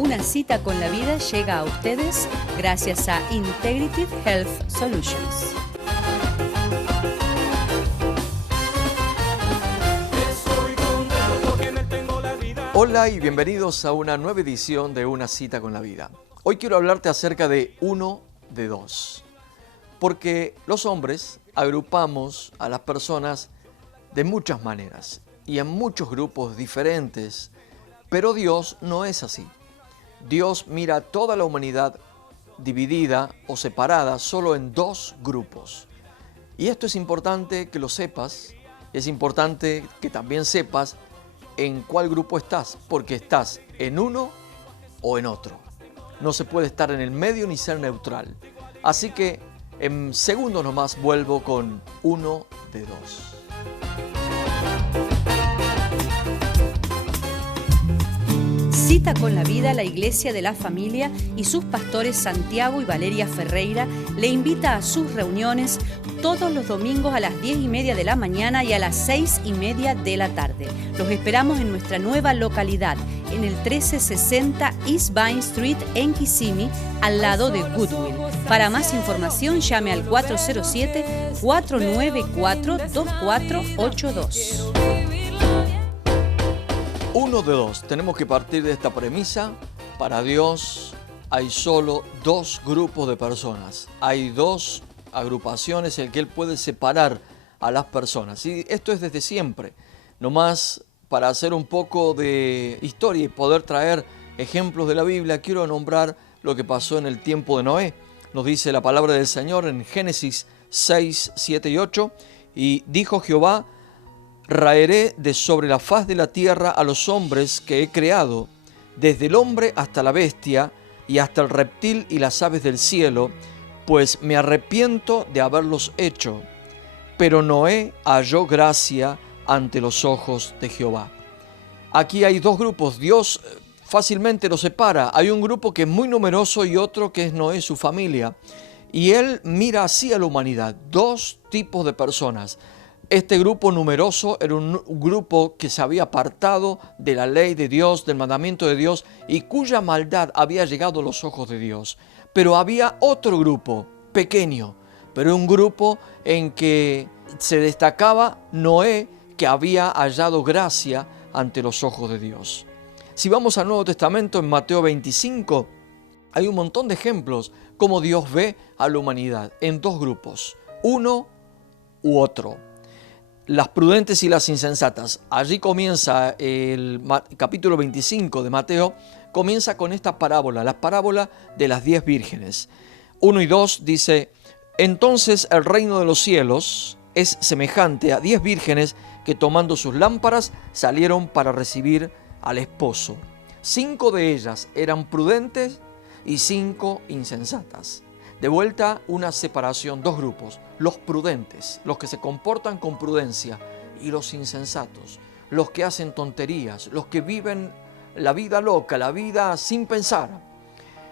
Una cita con la vida llega a ustedes gracias a Integrative Health Solutions. Hola y bienvenidos a una nueva edición de Una cita con la vida. Hoy quiero hablarte acerca de uno de dos, porque los hombres agrupamos a las personas de muchas maneras y en muchos grupos diferentes, pero Dios no es así. Dios mira a toda la humanidad dividida o separada solo en dos grupos. Y esto es importante que lo sepas, es importante que también sepas en cuál grupo estás, porque estás en uno o en otro. No se puede estar en el medio ni ser neutral. Así que en segundos nomás vuelvo con uno de dos. Cita con la vida, la Iglesia de la Familia y sus pastores Santiago y Valeria Ferreira le invita a sus reuniones todos los domingos a las 10:30 de la mañana y a las 6:30 de la tarde. Los esperamos en nuestra nueva localidad, en el 1360 East Vine Street en Kissimmee, al lado de Goodwill. Para más información llame al 407-494-2482. Uno de dos. Tenemos que partir de esta premisa. Para Dios hay solo dos grupos de personas. Hay dos agrupaciones en que Él puede separar a las personas. Y esto es desde siempre. Nomás para hacer un poco de historia y poder traer ejemplos de la Biblia, quiero nombrar lo que pasó en el tiempo de Noé. Nos dice la palabra del Señor en Génesis 6, 7 y 8. Y dijo Jehová: raeré de sobre la faz de la tierra a los hombres que he creado, desde el hombre hasta la bestia, y hasta el reptil y las aves del cielo, pues me arrepiento de haberlos hecho. Pero Noé halló gracia ante los ojos de Jehová. Aquí hay dos grupos. Dios fácilmente los separa. Hay un grupo que es muy numeroso y otro que es Noé, su familia. Y Él mira así a la humanidad. Dos tipos de personas. Este grupo numeroso era un grupo que se había apartado de la ley de Dios, del mandamiento de Dios, y cuya maldad había llegado a los ojos de Dios. Pero había otro grupo, pequeño, pero un grupo en que se destacaba Noé, que había hallado gracia ante los ojos de Dios. Si vamos al Nuevo Testamento, en Mateo 25, hay un montón de ejemplos cómo Dios ve a la humanidad en dos grupos, uno u otro. Las prudentes y las insensatas. Allí comienza el capítulo 25 de Mateo, comienza con esta parábola, la parábola de las 10 vírgenes. 1 y 2 dice: entonces el reino de los cielos es semejante a 10 vírgenes que tomando sus lámparas salieron para recibir al esposo. 5 de ellas eran prudentes y 5 insensatas. De vuelta, una separación, dos grupos: los prudentes, los que se comportan con prudencia, y los insensatos, los que hacen tonterías, los que viven la vida loca, la vida sin pensar.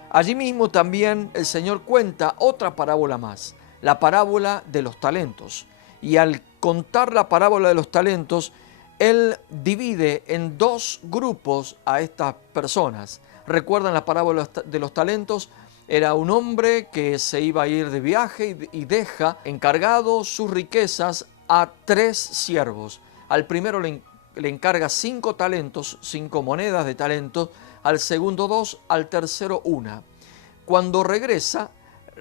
Allí mismo también el Señor cuenta otra parábola más, la parábola de los talentos. Y al contar la parábola de los talentos, Él divide en dos grupos a estas personas. ¿Recuerdan la parábola de los talentos? Era un hombre que se iba a ir de viaje y deja encargado sus riquezas a 3 siervos. Al primero le encarga 5 talentos, 5 monedas de talentos, al segundo 2, al tercero 1. Cuando regresa,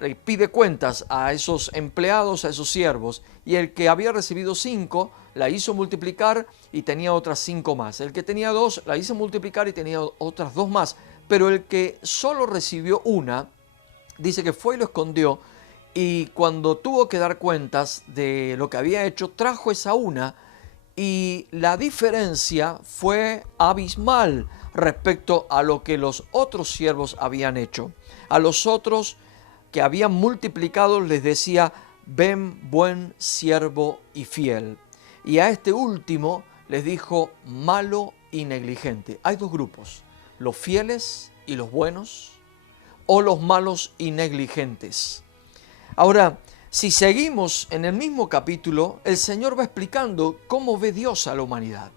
le pide cuentas a esos empleados, a esos siervos, y el que había recibido 5 la hizo multiplicar y tenía otras 5 más. El que tenía 2 la hizo multiplicar y tenía otras 2 más. Pero el que solo recibió 1, dice que fue y lo escondió, y cuando tuvo que dar cuentas de lo que había hecho, trajo esa 1, y la diferencia fue abismal respecto a lo que los otros siervos habían hecho. A los otros que habían multiplicado les decía: ven, buen siervo y fiel. Y a este último les dijo: malo y negligente. Hay dos grupos: los fieles y los buenos, o los malos y negligentes. Ahora, si seguimos en el mismo capítulo, el Señor va explicando cómo ve Dios a la humanidad.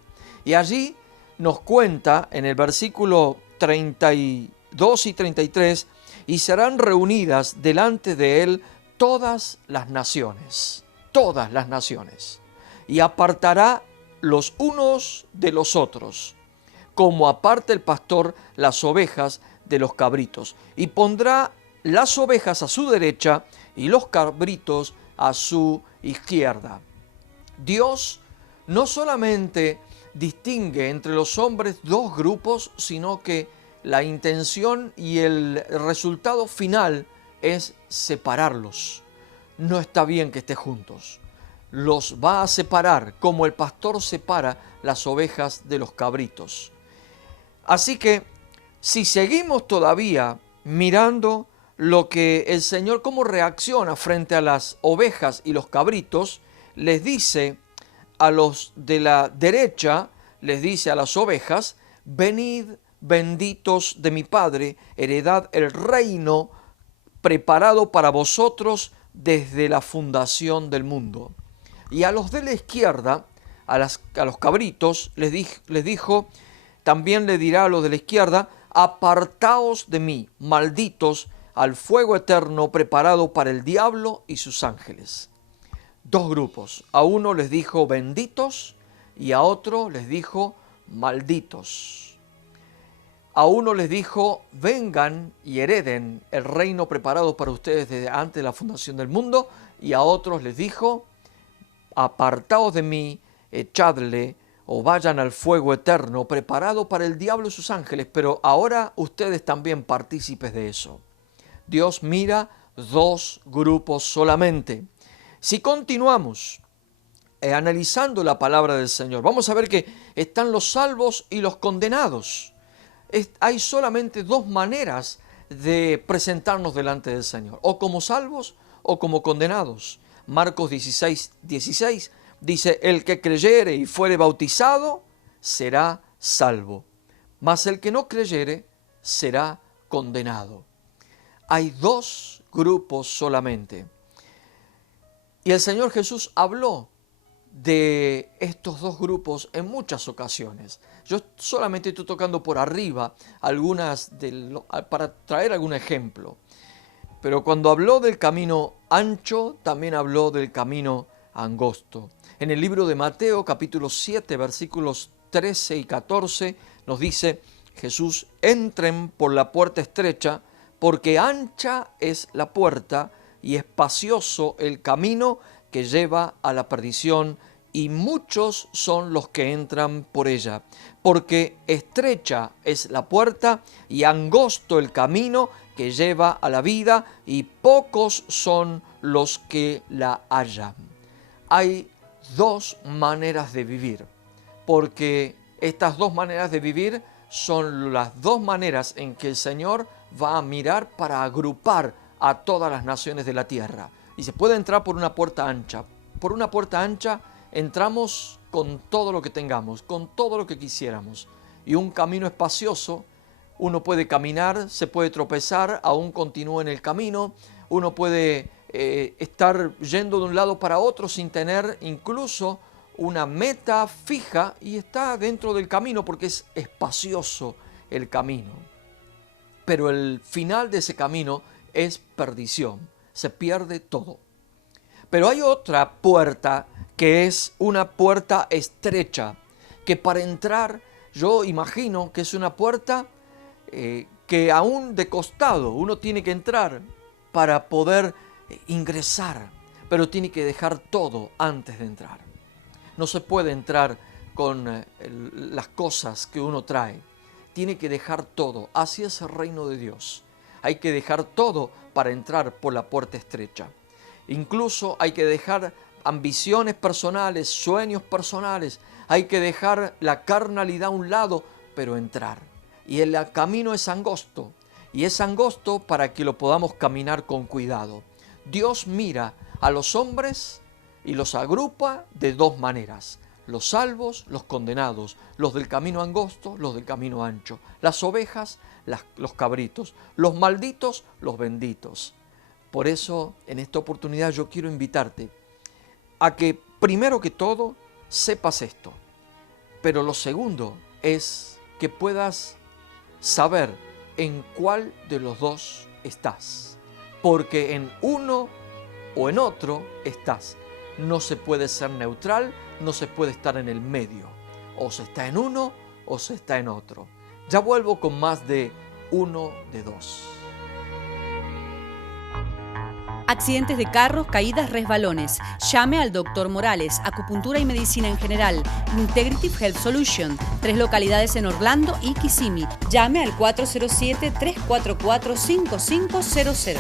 Y allí nos cuenta en el versículo 30 2 y 33, y serán reunidas delante de él todas las naciones, y apartará los unos de los otros, como aparta el pastor las ovejas de los cabritos, y pondrá las ovejas a su derecha y los cabritos a su izquierda. Dios no solamente distingue entre los hombres dos grupos, sino que la intención y el resultado final es separarlos. No está bien que estén juntos. Los va a separar como el pastor separa las ovejas de los cabritos. Así que si seguimos todavía mirando lo que el Señor, cómo reacciona frente a las ovejas y los cabritos, les dice a los de la derecha, les dice a las ovejas: venid benditos de mi Padre, heredad el reino preparado para vosotros desde la fundación del mundo. Y a los de la izquierda, a los cabritos, les dijo, también le dirá a los de la izquierda: apartaos de mí, malditos, al fuego eterno preparado para el diablo y sus ángeles. Dos grupos. A uno les dijo benditos y a otro les dijo malditos. A uno les dijo: vengan y hereden el reino preparado para ustedes desde antes de la fundación del mundo, y a otros les dijo: apartaos de mí, echadle o vayan al fuego eterno preparado para el diablo y sus ángeles. Pero ahora ustedes también partícipes de eso. Dios mira dos grupos solamente. Si continuamos analizando la palabra del Señor, vamos a ver que están los salvos y los condenados. Hay solamente dos maneras de presentarnos delante del Señor: o como salvos o como condenados. Marcos 16:16 dice: el que creyere y fuere bautizado será salvo, mas el que no creyere será condenado. Hay dos grupos solamente. Y el Señor Jesús habló de estos dos grupos en muchas ocasiones. Yo solamente estoy tocando por arriba para traer algún ejemplo. Pero cuando habló del camino ancho, también habló del camino angosto. En el libro de Mateo, capítulo 7, versículos 13 y 14, nos dice Jesús: entren por la puerta estrecha, porque ancha es la puerta y espacioso el camino que lleva a la perdición, y muchos son los que entran por ella. Porque estrecha es la puerta y angosto el camino que lleva a la vida, y pocos son los que la hallan. Hay dos maneras de vivir, porque estas dos maneras de vivir son las dos maneras en que el Señor va a mirar para agrupar a todas las naciones de la tierra. Y se puede entrar por una puerta ancha. Por una puerta ancha entramos con todo lo que tengamos, con todo lo que quisiéramos. Y un camino espacioso, uno puede caminar, se puede tropezar, aún continúa en el camino. Uno puede estar yendo de un lado para otro sin tener incluso una meta fija, y está dentro del camino porque es espacioso el camino. Pero el final de ese camino es perdición, se pierde todo. Pero hay otra puerta que es una puerta estrecha, que para entrar yo imagino que es una puerta que aún de costado uno tiene que entrar para poder ingresar, pero tiene que dejar todo antes de entrar. No se puede entrar con las cosas que uno trae. Tiene que dejar todo. Así es el reino de Dios. Hay que dejar todo para entrar por la puerta estrecha. Incluso hay que dejar ambiciones personales, sueños personales. Hay que dejar la carnalidad a un lado, pero entrar. Y el camino es angosto. Y es angosto para que lo podamos caminar con cuidado. Dios mira a los hombres y los agrupa de dos maneras: los salvos, los condenados, los del camino angosto, los del camino ancho, las ovejas, los cabritos, los malditos, los benditos. Por eso, en esta oportunidad yo quiero invitarte a que, primero que todo, sepas esto. Pero lo segundo es que puedas saber en cuál de los dos estás, porque en uno o en otro estás. No se puede ser neutral, no se puede estar en el medio. O se está en uno o se está en otro. Ya vuelvo con más de Uno de Dos. Accidentes de carros, caídas, resbalones. Llame al Dr. Morales, acupuntura y medicina en general. Integrative Health Solution, 3 localidades en Orlando y Kissimmee. Llame al 407-344-5500.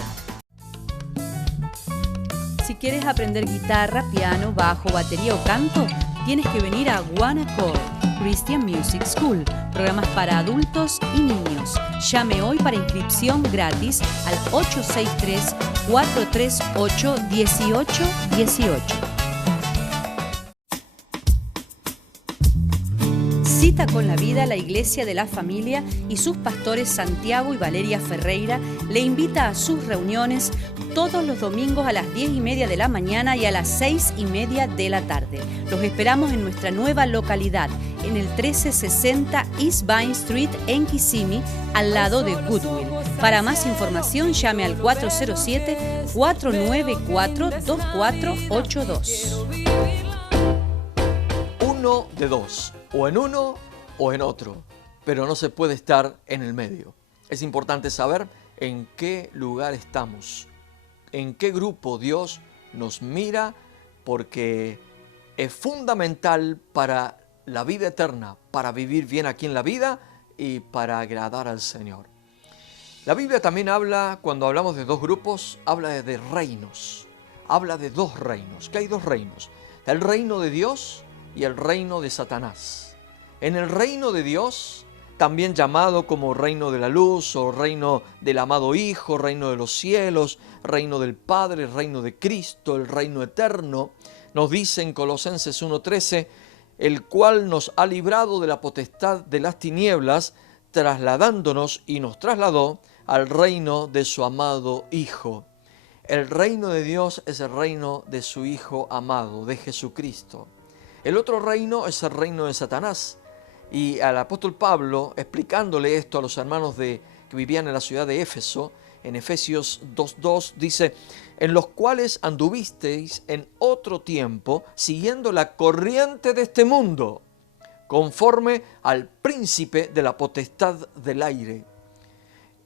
Si quieres aprender guitarra, piano, bajo, batería o canto, tienes que venir a One Accord Christian Music School, programas para adultos y niños. Llame hoy para inscripción gratis al 863-438-1818. Cita con la Vida, la Iglesia de la Familia y sus pastores Santiago y Valeria Ferreira le invita a sus reuniones todos los domingos a las 10:30 de la mañana y a las 6:30 de la tarde. Los esperamos en nuestra nueva localidad, en el 1360 East Vine Street en Kissimmee, al lado de Goodwill. Para más información llame al 407-494-2482. Uno de dos, o en uno o en otro, pero no se puede estar en el medio. Es importante saber en qué lugar estamos, en qué grupo Dios nos mira, porque es fundamental para la vida eterna, para vivir bien aquí en la vida y para agradar al Señor. La Biblia también habla, cuando hablamos de dos grupos, habla de reinos, habla de dos reinos, que hay dos reinos, el reino de Dios y el reino de Satanás. En el reino de Dios, también llamado como reino de la luz o reino del amado Hijo, reino de los cielos, reino del Padre, reino de Cristo, el reino eterno, nos dice en Colosenses 1:13, el cual nos ha librado de la potestad de las tinieblas, trasladándonos y nos trasladó al reino de su amado Hijo. El reino de Dios es el reino de su Hijo amado, de Jesucristo. El otro reino es el reino de Satanás. Y al apóstol Pablo, explicándole esto a los hermanos que vivían en la ciudad de Éfeso, en Efesios 2:2, dice, en los cuales anduvisteis en otro tiempo, siguiendo la corriente de este mundo, conforme al príncipe de la potestad del aire,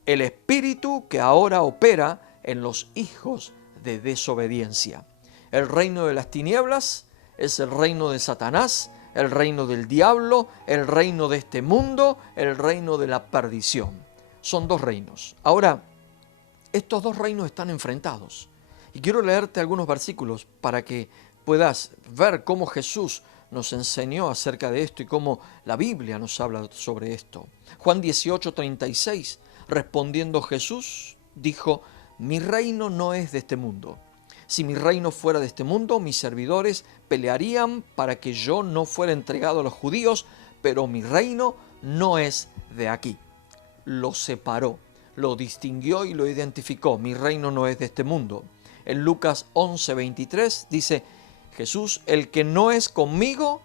el espíritu que ahora opera en los hijos de desobediencia. El reino de las tinieblas es el reino de Satanás, el reino del diablo, el reino de este mundo, el reino de la perdición. Son dos reinos. Ahora, estos dos reinos están enfrentados. Y quiero leerte algunos versículos para que puedas ver cómo Jesús nos enseñó acerca de esto y cómo la Biblia nos habla sobre esto. Juan 18:36, respondiendo Jesús, dijo, mi reino no es de este mundo. Si mi reino fuera de este mundo, mis servidores pelearían para que yo no fuera entregado a los judíos, pero mi reino no es de aquí. Lo separó, lo distinguió y lo identificó. Mi reino no es de este mundo. En Lucas 11:23 dice, Jesús, el que no es conmigo,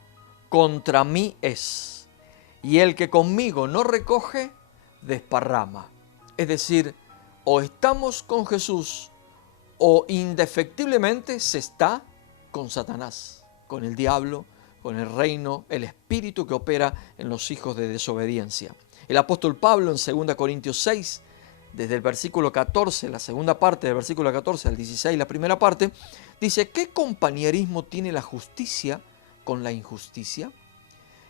contra mí es. Y el que conmigo no recoge, desparrama. Es decir, o estamos con Jesús, o indefectiblemente se está con Satanás, con el diablo, con el reino, el espíritu que opera en los hijos de desobediencia. El apóstol Pablo en 2 Corintios 6, desde el versículo 14, la segunda parte del versículo 14 al 16, la primera parte, dice, ¿qué compañerismo tiene la justicia con la injusticia?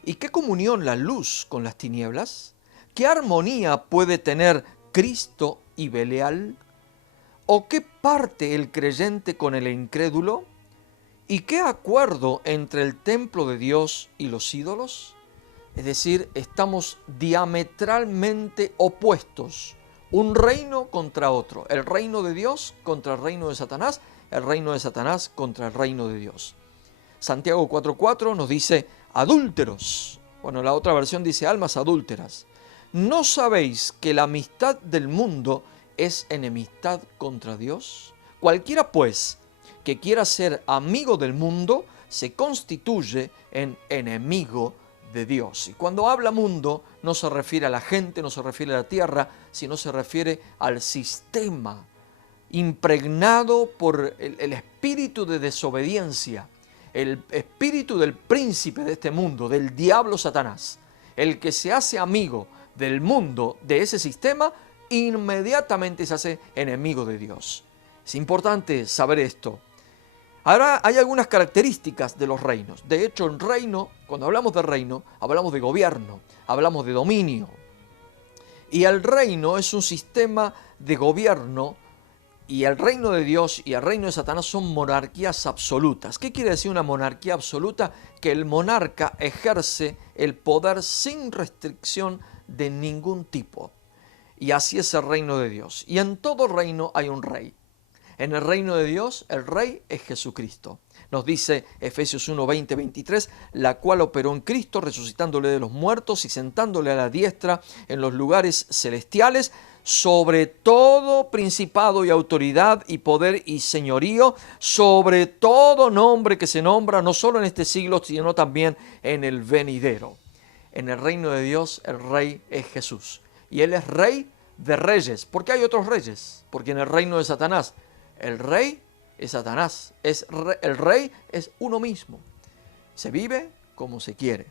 ¿Y qué comunión la luz con las tinieblas? ¿Qué armonía puede tener Cristo y Belial? ¿O qué parte el creyente con el incrédulo? ¿Y qué acuerdo entre el templo de Dios y los ídolos? Es decir, estamos diametralmente opuestos. Un reino contra otro. El reino de Dios contra el reino de Satanás. El reino de Satanás contra el reino de Dios. Santiago 4:4 nos dice, adúlteros. Bueno, la otra versión dice, almas adúlteras. ¿No sabéis que la amistad del mundo es enemistad contra Dios? Cualquiera, pues, que quiera ser amigo del mundo, se constituye en enemigo de Dios. Y cuando habla mundo, no se refiere a la gente, no se refiere a la tierra, sino se refiere al sistema impregnado por el espíritu de desobediencia, el espíritu del príncipe de este mundo, del diablo Satanás. El que se hace amigo del mundo, de ese sistema, inmediatamente se hace enemigo de Dios. Es importante saber esto. Ahora hay algunas características de los reinos. De hecho, el reino, cuando hablamos de reino, hablamos de gobierno, hablamos de dominio. Y el reino es un sistema de gobierno, y el reino de Dios y el reino de Satanás son monarquías absolutas. ¿Qué quiere decir una monarquía absoluta? Que el monarca ejerce el poder sin restricción de ningún tipo. Y así es el reino de Dios. Y en todo reino hay un rey. En el reino de Dios, el rey es Jesucristo. Nos dice Efesios 1, 20, 23, la cual operó en Cristo, resucitándole de los muertos y sentándole a la diestra en los lugares celestiales, sobre todo principado y autoridad y poder y señorío, sobre todo nombre que se nombra, no solo en este siglo, sino también en el venidero. En el reino de Dios, el rey es Jesús. Y Él es rey de reyes. ¿Por qué hay otros reyes? Porque en el reino de Satanás, el rey es Satanás. El rey es uno mismo. Se vive como se quiere.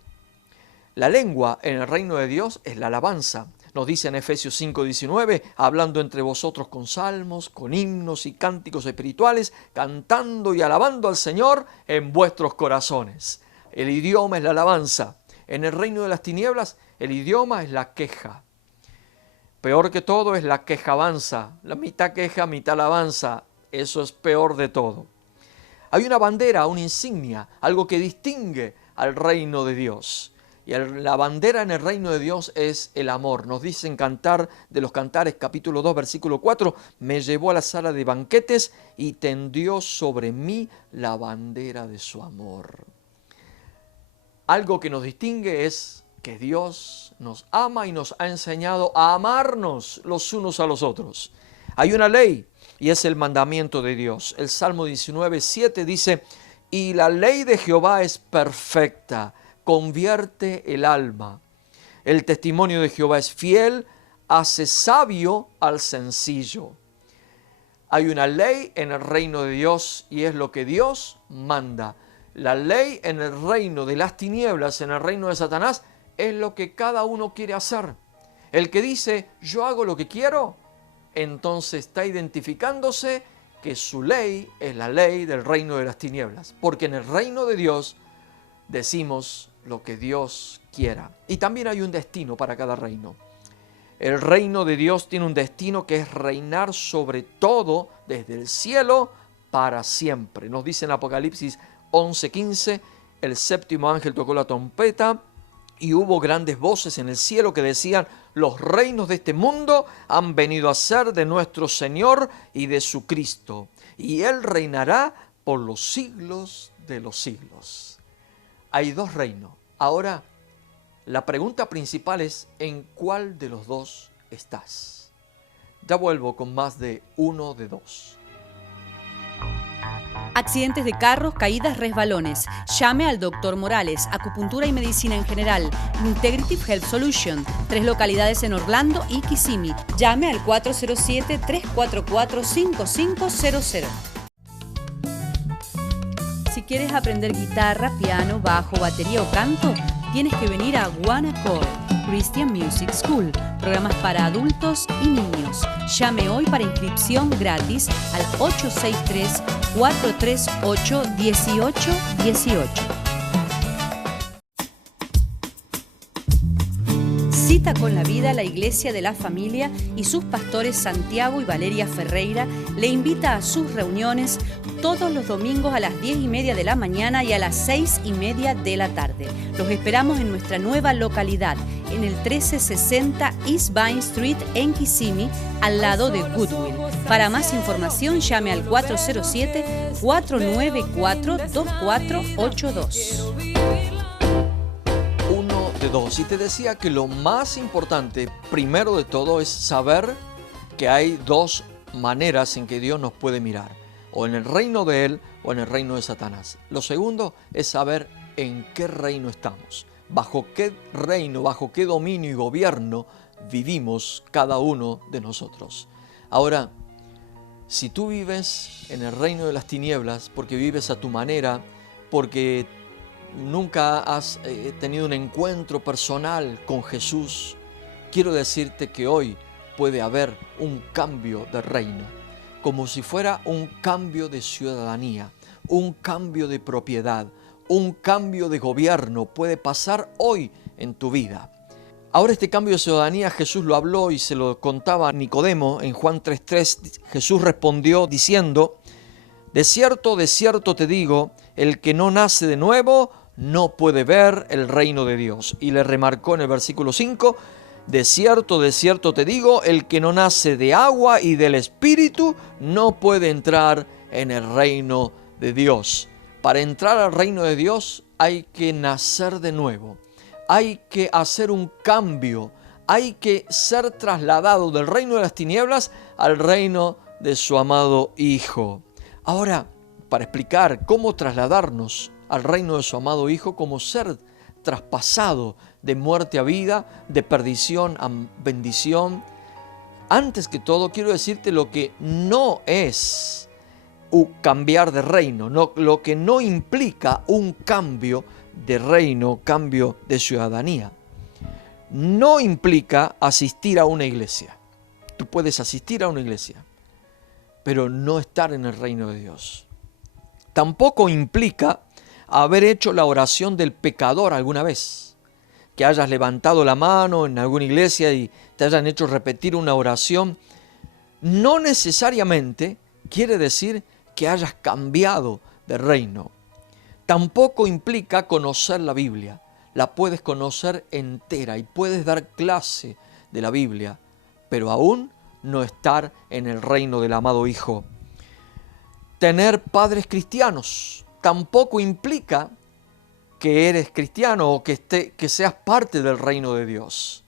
La lengua en el reino de Dios es la alabanza. Nos dice en Efesios 5, 19, hablando entre vosotros con salmos, con himnos y cánticos espirituales, cantando y alabando al Señor en vuestros corazones. El idioma es la alabanza. En el reino de las tinieblas, el idioma es la queja. Peor que todo es la quejabanza. La mitad queja, mitad alabanza. Eso es peor de todo. Hay una bandera, una insignia, algo que distingue al reino de Dios. Y la bandera en el reino de Dios es el amor. Nos dice en Cantar de los Cantares, capítulo 2, versículo 4, me llevó a la sala de banquetes y tendió sobre mí la bandera de su amor. Algo que nos distingue es que Dios nos ama y nos ha enseñado a amarnos los unos a los otros. Hay una ley y es el mandamiento de Dios. El Salmo 19, 7 dice, y la ley de Jehová es perfecta, convierte el alma. El testimonio de Jehová es fiel, hace sabio al sencillo. Hay una ley en el reino de Dios y es lo que Dios manda. La ley en el reino de las tinieblas, en el reino de Satanás, es lo que cada uno quiere hacer. El que dice, yo hago lo que quiero, entonces está identificándose que su ley es la ley del reino de las tinieblas. Porque en el reino de Dios decimos lo que Dios quiera. Y también hay un destino para cada reino. El reino de Dios tiene un destino que es reinar sobre todo desde el cielo para siempre. Nos dice en Apocalipsis 11:15, el séptimo ángel tocó la trompeta y hubo grandes voces en el cielo que decían, los reinos de este mundo han venido a ser de nuestro Señor y de su Cristo, y Él reinará por los siglos de los siglos. Hay dos reinos. Ahora, la pregunta principal es, ¿en cuál de los dos estás? Ya vuelvo con más de uno de dos. Accidentes de carros, caídas, resbalones. Llame al Dr. Morales, acupuntura y medicina en general. Integrative Health Solution, 3 localidades en Orlando y Kissimmee. Llame al 407-344-5500. Si quieres aprender guitarra, piano, bajo, batería o canto, tienes que venir a One Accord Christian Music School, programas para adultos y niños. Llame hoy para inscripción gratis al 863-438-1818. Cita con la Vida, la Iglesia de la Familia y sus pastores Santiago y Valeria Ferreira le invita a sus reuniones todos los domingos a las 10:30 de la mañana y a las 6:30 de la tarde. Los esperamos en nuestra nueva localidad, en el 1360 East Vine Street en Kissimmee, al lado de Goodwill. Para más información llame al 407-494-2482. Y te decía que lo más importante, primero de todo, es saber que hay dos maneras en que Dios nos puede mirar, o en el reino de Él o en el reino de Satanás. Lo segundo es saber en qué reino estamos, bajo qué reino, bajo qué dominio y gobierno vivimos cada uno de nosotros. Ahora, si tú vives en el reino de las tinieblas porque vives a tu manera, porque nunca has tenido un encuentro personal con Jesús, quiero decirte que hoy puede haber un cambio de reino, como si fuera un cambio de ciudadanía, un cambio de propiedad, un cambio de gobierno puede pasar hoy en tu vida. Ahora este cambio de ciudadanía Jesús lo habló y se lo contaba a Nicodemo en Juan 3:3. Jesús respondió diciendo: de cierto te digo, el que no nace de nuevo no puede ver el reino de Dios. Y le remarcó en el versículo 5, de cierto te digo, el que no nace de agua y del Espíritu no puede entrar en el reino de Dios. Para entrar al reino de Dios hay que nacer de nuevo, hay que hacer un cambio, hay que ser trasladado del reino de las tinieblas al reino de su amado Hijo. Ahora, para explicar cómo trasladarnos al reino de su amado Hijo, cómo ser traspasado de muerte a vida, de perdición a bendición, antes que todo quiero decirte lo que no es cambiar de reino, lo que no implica un cambio de reino, cambio de ciudadanía. No implica asistir a una iglesia. Tú puedes asistir a una iglesia, pero no estar en el reino de Dios. Tampoco implica haber hecho la oración del pecador alguna vez, que hayas levantado la mano en alguna iglesia y te hayan hecho repetir una oración. No necesariamente quiere decir que hayas cambiado de reino. Tampoco implica conocer la Biblia. La puedes conocer entera y puedes dar clase de la Biblia, pero aún no estar en el reino del amado Hijo. Tener padres cristianos tampoco implica que eres cristiano o que seas parte del reino de Dios.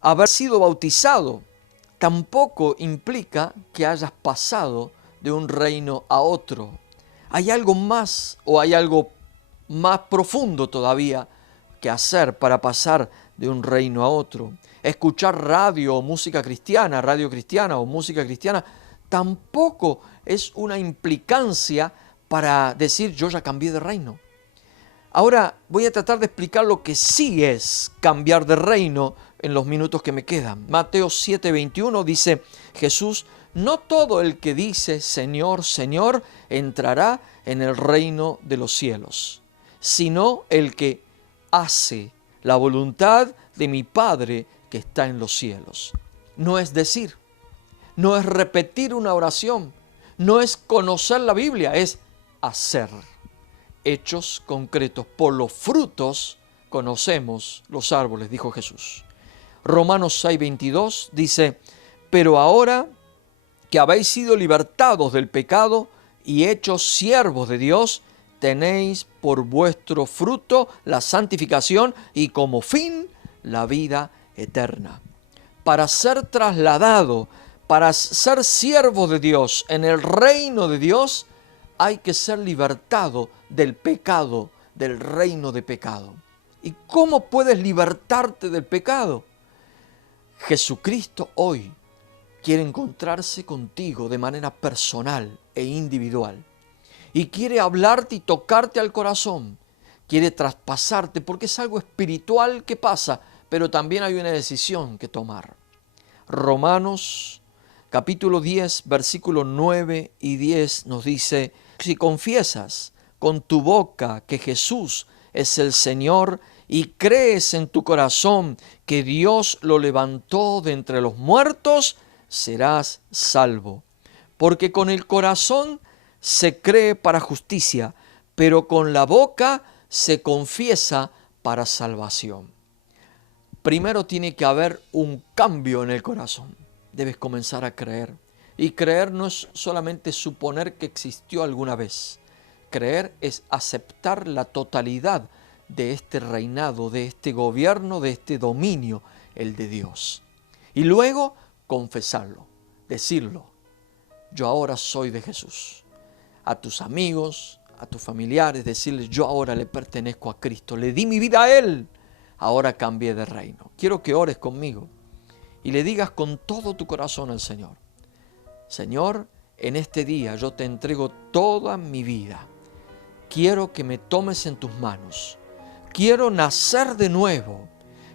Haber sido bautizado tampoco implica que hayas pasado de un reino a otro. Hay algo más o hay algo más profundo todavía que hacer para pasar de un reino a otro. Escuchar radio o música cristiana, radio cristiana o música cristiana, tampoco es una implicancia para decir yo ya cambié de reino. Ahora voy a tratar de explicar lo que sí es cambiar de reino en los minutos que me quedan. Mateo 7:21 dice Jesús: no todo el que dice Señor, Señor entrará en el reino de los cielos, sino el que hace la voluntad de mi Padre que está en los cielos. No es decir, no es repetir una oración, no es conocer la Biblia, es hacer hechos concretos. Por los frutos conocemos los árboles, dijo Jesús. Romanos 6:22 dice: pero ahora que habéis sido libertados del pecado y hechos siervos de Dios, tenéis por vuestro fruto la santificación y como fin la vida eterna. Para ser trasladado, para ser siervo de Dios en el reino de Dios, hay que ser libertado del pecado, del reino de pecado. ¿Y cómo puedes libertarte del pecado? Jesucristo hoy quiere encontrarse contigo de manera personal e individual. Y quiere hablarte y tocarte al corazón. Quiere traspasarte porque es algo espiritual que pasa, pero también hay una decisión que tomar. Romanos capítulo 10, versículos 9 y 10 nos dice: si confiesas con tu boca que Jesús es el Señor y crees en tu corazón que Dios lo levantó de entre los muertos, serás salvo. Porque con el corazón se cree para justicia, pero con la boca se confiesa para salvación. Primero tiene que haber un cambio en el corazón. Debes comenzar a creer. Y creer no es solamente suponer que existió alguna vez. Creer es aceptar la totalidad de este reinado, de este gobierno, de este dominio, el de Dios. Y luego confesarlo, decirlo: yo ahora soy de Jesús. A tus amigos, a tus familiares, decirles: yo ahora le pertenezco a Cristo, le di mi vida a Él, ahora cambié de reino. Quiero que ores conmigo y le digas con todo tu corazón al Señor: Señor, en este día yo te entrego toda mi vida. Quiero que me tomes en tus manos. Quiero nacer de nuevo.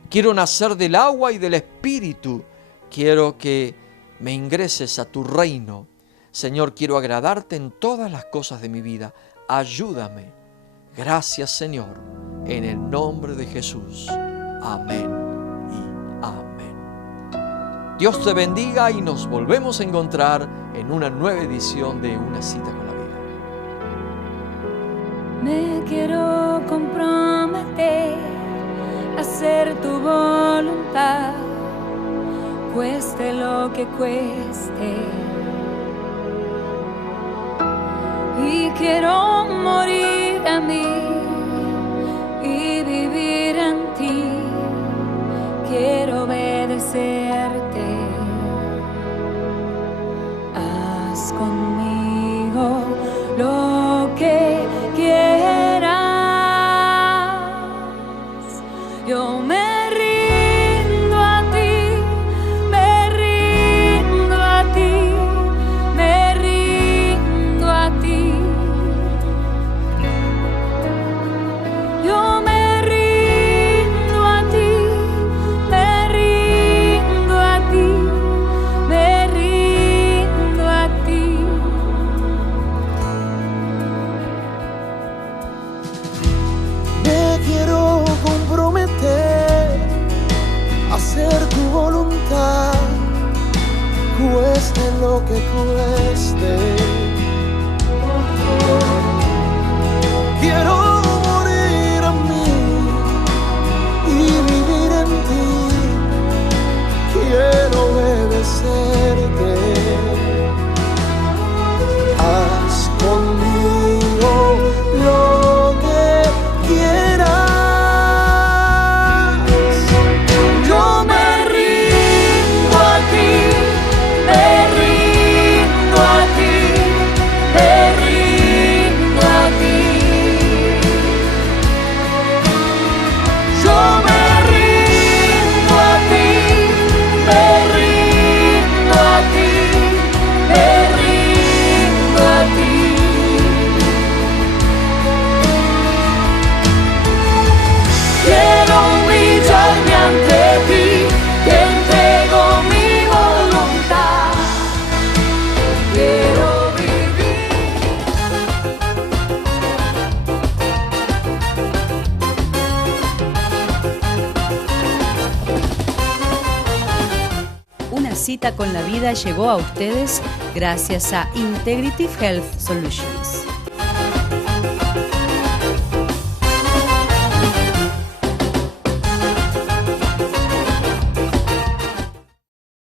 Quiero nacer del agua y del Espíritu. Quiero que me ingreses a tu reino. Señor, quiero agradarte en todas las cosas de mi vida. Ayúdame. Gracias, Señor, en el nombre de Jesús. Amén y amén. Dios te bendiga y nos volvemos a encontrar en una nueva edición de Una Cita con la Vida. Me quiero comprometer a hacer tu voluntad, cueste lo que cueste. Y quiero morir a mí y vivir en ti. Quiero obedecerte. Haz conmigo lo que quieras. Yo me rindo a ti, me rindo a ti, me rindo a ti. Yo me rindo a ti, me rindo a ti, me rindo a ti. Me quiero comprometer a hacer tu voluntad, cueste lo que cueste. Quiero morir a mí y vivir en ti. Quiero obedecerte. Haz conmigo lo que quieras. Yo me rindo a ti, me rindo a ti, me rindo a ti. Yo me rindo a ti, me rindo a ti, me rindo a ti. Quiero humillarme ante ti, te entrego mi voluntad. Quiero vivir. Una cita con la vida llegó a ustedes gracias a Integrative Health Solutions.